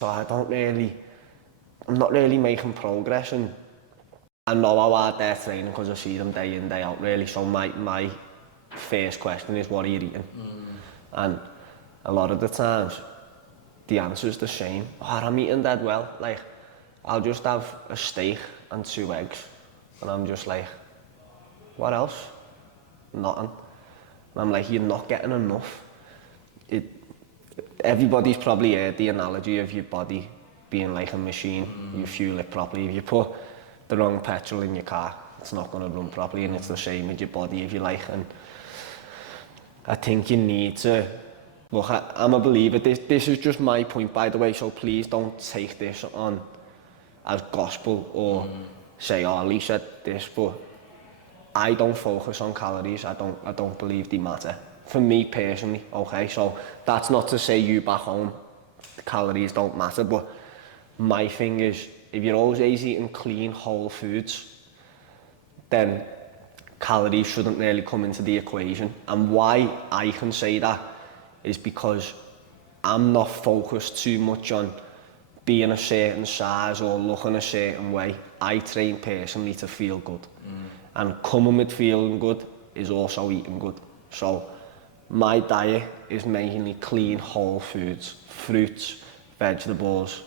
So I'm not really making progress, and I know how hard they're training because I see them day in, day out really. So my first question is, what are you eating? And a lot of the times the answer is the same. Oh, I'm eating dead well. Like, I'll just have a steak and 2 eggs, and I'm just like, what else? Nothing. And I'm like, you're not getting enough. Everybody's probably heard the analogy of your body being like a machine. You fuel it properly. If you put the wrong petrol in your car, it's not going to run properly, and it's the same with your body, if you like. And I think you need to look at, I'm a believer, this is just my point, by the way, so please don't take this on as gospel or say, oh, Lee said this, but I don't focus on calories. I don't believe they matter. For me personally, okay, so that's not to say you back home, the calories don't matter, but my thing is, if you're always eating clean, whole foods, then calories shouldn't really come into the equation. And why I can say that is because I'm not focused too much on being a certain size or looking a certain way. I train personally to feel good. And coming with feeling good is also eating good. So my diet is mainly clean, whole foods, fruits, vegetables,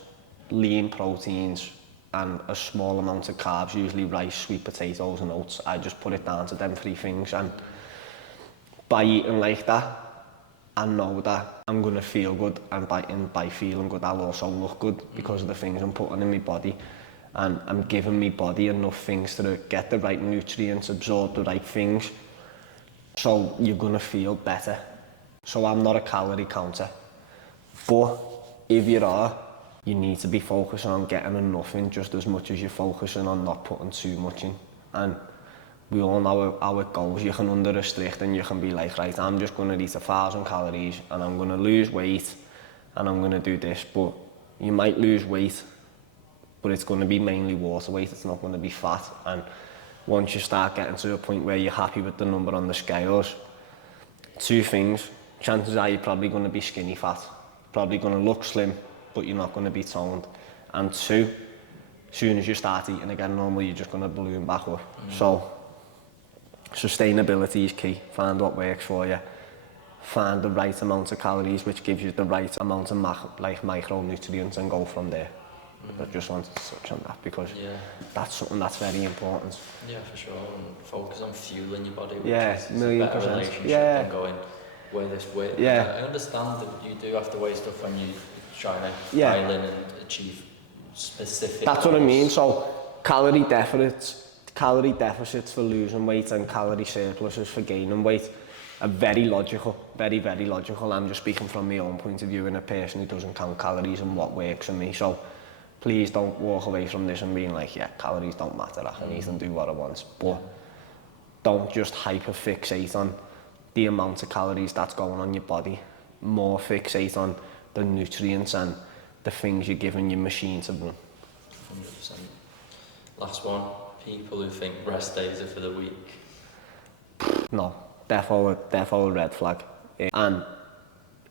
lean proteins, and a small amount of carbs, usually rice, sweet potatoes and oats. I just put it down to them 3 things, and by eating like that, I know that I'm going to feel good, and by feeling good I'll also look good because of the things I'm putting in my body, and I'm giving my body enough things to get the right nutrients, absorb the right things, so you're going to feel better. So I'm not a calorie counter, but if you are, you need to be focusing on getting enough in just as much as you're focusing on not putting too much in. And we all know how it goes. You can under restrict and you can be like, right, I'm just going to eat 1,000 calories and I'm going to lose weight and I'm going to do this. But you might lose weight, but it's going to be mainly water weight. It's not going to be fat. And once you start getting to a point where you're happy with the number on the scales, 2 things. Chances are you're probably going to be skinny fat. Probably going to look slim, but you're not going to be toned. And 2, as soon as you start eating again normally, you're just going to balloon back up. So sustainability is key. Find what works for you. Find the right amount of calories, which gives you the right amount of micronutrients, and go from there. I just wanted to touch on that because that's something that's very important. Yeah, for sure. And focus on fueling your body, which is a better %. relationship than going, weigh this weight. Yeah. I understand that you do have to weigh stuff when you're trying to dial in and achieve specific That's goals. what I mean. So calorie deficits for losing weight and calorie surpluses for gaining weight are very logical, very, very logical. I'm just speaking from my own point of view and a person who doesn't count calories and what works for me. So please don't walk away from this and being like, yeah, calories don't matter, I can eat and do what I want. But don't just hyperfixate on the amount of calories that's going on your body. More fixate on the nutrients and the things you're giving your machine to run. 100%. Last one, people who think rest days are for the weak. No, therefore a red flag. And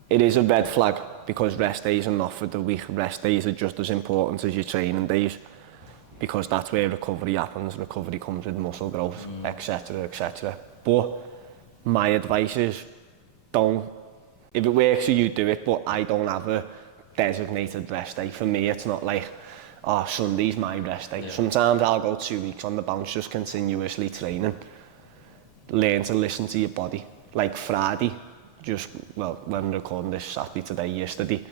it is a red flag because rest days are not for the weak. Rest days are just as important as your training days, because that's where recovery happens. Recovery comes with muscle growth, etc, etc. But my advice is, if it works for you, do it, but I don't have a designated rest day. For me, it's not like, oh, Sunday's my rest day. Sometimes I'll go 2 weeks on the bounce just continuously training. Learn to listen to your body. Like Friday, when I'm recording this Saturday yesterday,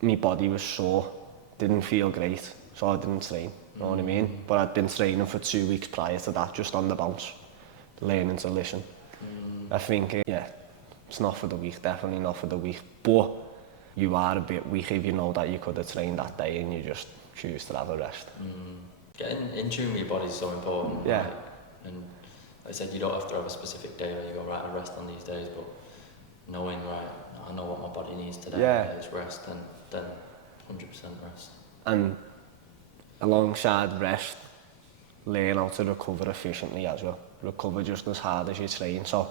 my body was sore, didn't feel great, so I didn't train, you know what I mean? But I'd been training for 2 weeks prior to that, just on the bounce, learning to listen. I think, it's not for the weak, definitely not for the weak, but you are a bit weak if you know that you could have trained that day and you just choose to have a rest. Getting in tune with your body is so important. Yeah. Right? And like I said, you don't have to have a specific day where you go, right, I rest on these days, but knowing, right, I know what my body needs today, it's rest, then 100% rest. And alongside rest, learn how to recover efficiently as well. Recover just as hard as you train. So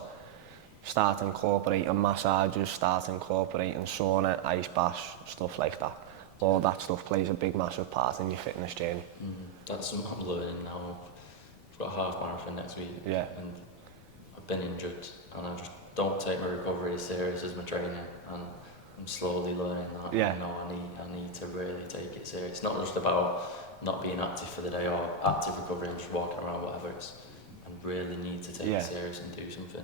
start incorporating massages, start incorporating sauna, ice baths, stuff like that. all that stuff plays a big, massive part in your fitness journey. That's something I'm learning now. I've got a half marathon next week, Yeah. and I've been injured, and I just don't take my recovery as serious as my training, and I'm slowly learning that. Yeah. You know, I need to really take it serious. It's not just about not being active for the day or active recovery and just walking around, whatever. I really need to take it serious and do something.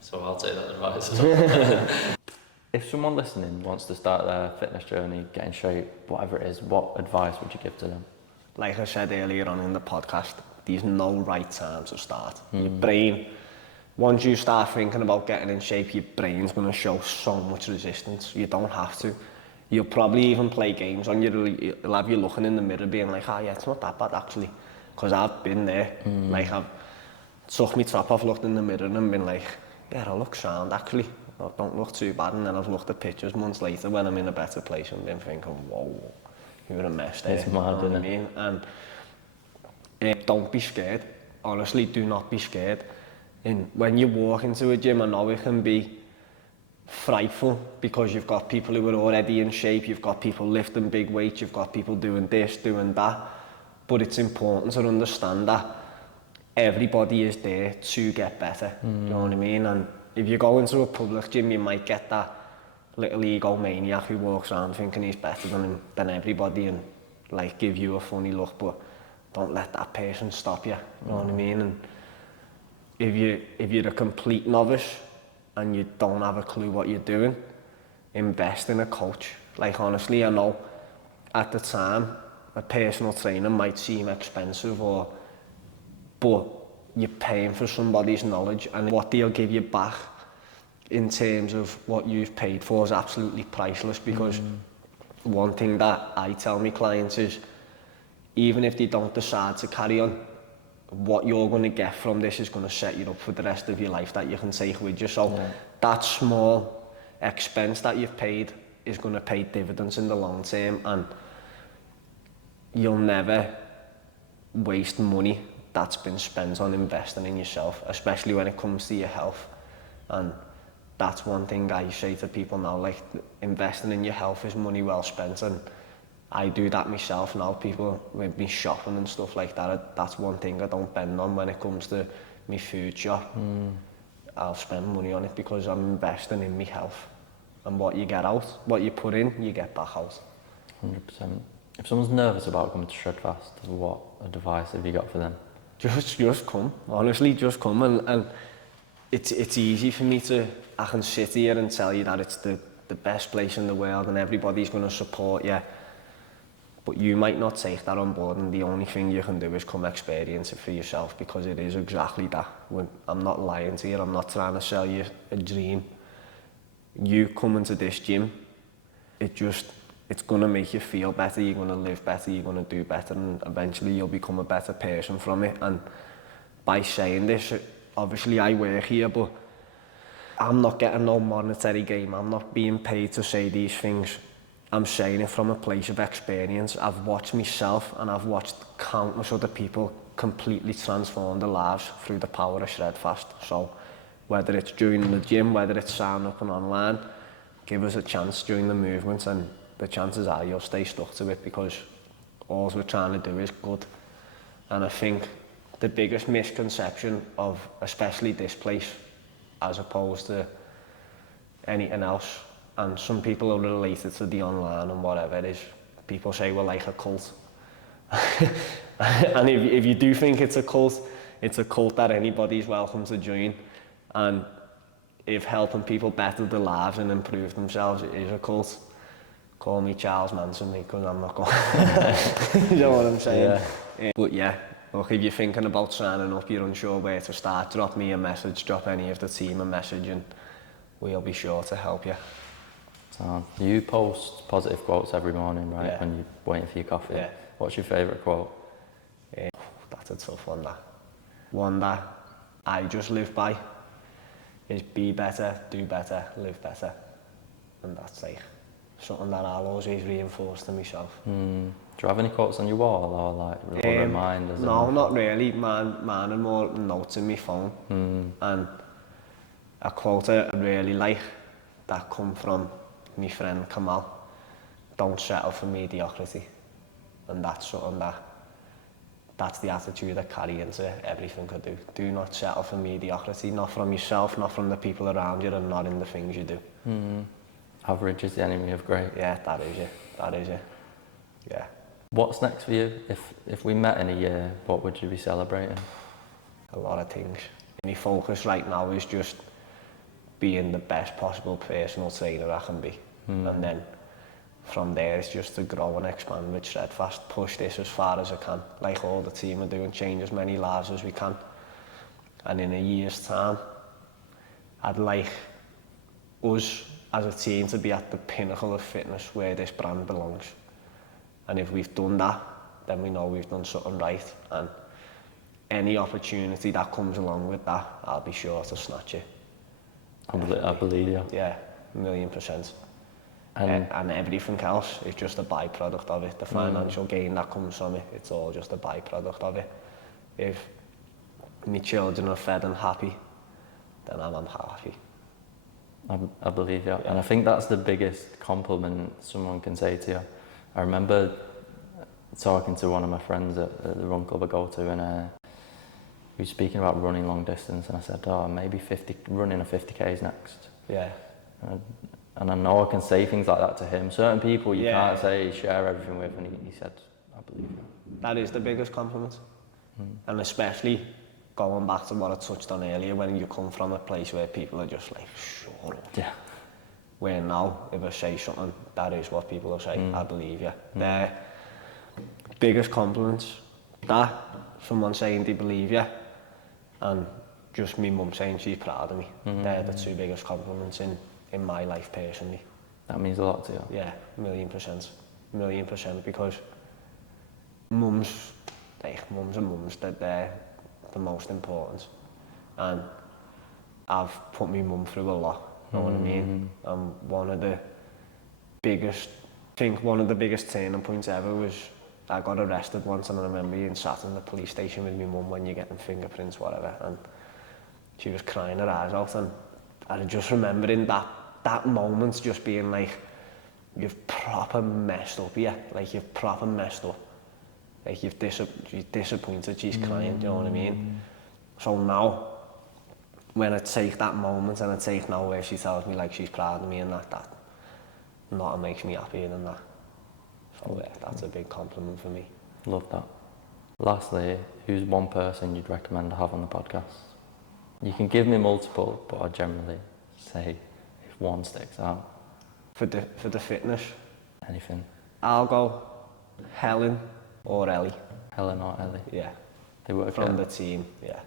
So I'll take that advice as well. If someone listening wants to start their fitness journey, get in shape, whatever it is, what advice would you give to them? Like I said earlier on in the podcast, there's no right time to start. Your brain, once you start thinking about getting in shape, your brain's going to show so much resistance. You don't have to. You'll probably even play games on you. You'll have you looking in the mirror being like, yeah, it's not that bad actually. Because I've been there. Like I've took my top off, looked in the mirror and been like, yeah, I look sound actually. I don't look too bad. And then I've looked at pictures months later when I'm in a better place and been thinking, whoa, you're a mess there. It's mad, you know what I mean? And don't be scared. Honestly, do not be scared. And when you walk into a gym, I know it can be frightful because you've got people who are already in shape, you've got people lifting big weights, you've got people doing this, doing that. But it's important to understand that everybody is there to get better. You know what I mean? And if you go into a public gym, you might get that little egomaniac who walks around thinking he's better than everybody and like give you a funny look, but don't let that person stop you. You know what I mean? And if you're a complete novice and you don't have a clue what you're doing, invest in a coach. Like honestly, I know at the time a personal trainer might seem expensive but you're paying for somebody's knowledge, and what they'll give you back in terms of what you've paid for is absolutely priceless. Because one thing that I tell my clients is, even if they don't decide to carry on, what you're going to get from this is going to set you up for the rest of your life that you can take with you. So that small expense that you've paid is going to pay dividends in the long term, and you'll never waste money that's been spent on investing in yourself, especially when it comes to your health. And that's one thing I say to people now, like, investing in your health is money well spent, and I do that myself now. People with me shopping and stuff like that, that's one thing I don't bend on when it comes to my food shop. I'll spend money on it because I'm investing in my health, and what you get out, what you put in, you get back out. 100%. If someone's nervous about coming to ShredFast, what advice have you got for them? Just come, honestly, just come, and it's easy for me I can sit here and tell you that it's the best place in the world and everybody's going to support you, but you might not take that on board, and the only thing you can do is come experience it for yourself, because it is exactly that. I'm not lying to you, I'm not trying to sell you a dream. You coming to this gym, it's going to make you feel better, you're going to live better, you're going to do better, and eventually you'll become a better person from it. And by saying this, obviously I work here, but I'm not getting no monetary gain. I'm not being paid to say these things. I'm saying it from a place of experience. I've watched myself and I've watched countless other people completely transform their lives through the power of ShredFast. So whether it's during the gym, whether it's signing up and online, give us a chance during the movement, and the chances are you'll stay stuck to it, because all we're trying to do is good. And I think the biggest misconception of especially this place as opposed to anything else, and some people are related to the online and whatever it is, people say we're like a cult. And if you do think it's a cult that anybody's welcome to join. And if helping people better their lives and improve themselves is a cult, call me Charles Manson, because I'm not going. You know what I'm saying? Yeah. But yeah, look, if you're thinking about signing up, you're unsure where to start, drop me a message, drop any of the team a message, and we'll be sure to help you. So you post positive quotes every morning, right? Yeah. When you're waiting for your coffee. Yeah. What's your favourite quote? That's a tough one, that. One that I just live by is be better, do better, live better. And that's like something that I'll always reinforce to myself. Do you have any quotes on your wall, or like little reminders? No, not really. Mine are more notes in my phone. And a quote I really like that come from my friend Kamal. don't settle for mediocrity. And that's something that's the attitude I carry into everything I do. Do not settle for mediocrity, not from yourself, not from the people around you, and not in the things you do. Average is the enemy of great. Yeah, that is it. That is it. Yeah. What's next for you? If we met in a year, what would you be celebrating? A lot of things. My focus right now is just being the best possible personal trainer I can be. And then from there it's just to grow and expand with ShredFast, push this as far as I can, like all the team are doing, change as many lives as we can. And in a year's time, I'd like us as a team to be at the pinnacle of fitness where this brand belongs. And if we've done that, then we know we've done something right. And any opportunity that comes along with that, I'll be sure to snatch it. I believe you. Yeah, 1,000,000%. And everything else is just a byproduct of it. The financial gain that comes from it, it's all just a byproduct of it. If my children are fed and happy, then I'm happy. I believe you. And I think that's the biggest compliment someone can say to you. I remember talking to one of my friends at the run club I go to, and he was speaking about running long distance, and I said, maybe running a 50K next. Yeah. And I know I can say things like that to him. Certain people you can't share everything with, and he said, I believe you. That is the biggest compliment. And especially going back to what I touched on earlier, when you come from a place where people are just like, shut up. Yeah. Where now, if I say something, that is what people will say, I believe you. They're biggest compliments. That, someone saying they believe you, and just me mum saying she's proud of me. They're the two biggest compliments in my life personally. That means a lot to you? Yeah, 1,000,000%. 1,000,000%, because mums are mums, they're the most important. And I've put my mum through a lot, you know what I mean? And one of the biggest turning points ever was I got arrested once, and I remember being sat in the police station with my mum when you're getting fingerprints, whatever, and she was crying her eyes out, and I just remembering that moment just being like, you've proper messed up here, like you've proper messed up. Like you've disappointed, she's crying, do you know what I mean? So now, when I take that moment and I take now where she tells me like she's proud of me and that nothing makes me happier than that. So yeah, that's a big compliment for me. Love that. Lastly, who's one person you'd recommend to have on the podcast? You can give me multiple, but I generally say if one sticks out. For the fitness? Anything. I'll go Helen or Ellie. Helen or Ellie? Yeah. They work from the team, yeah.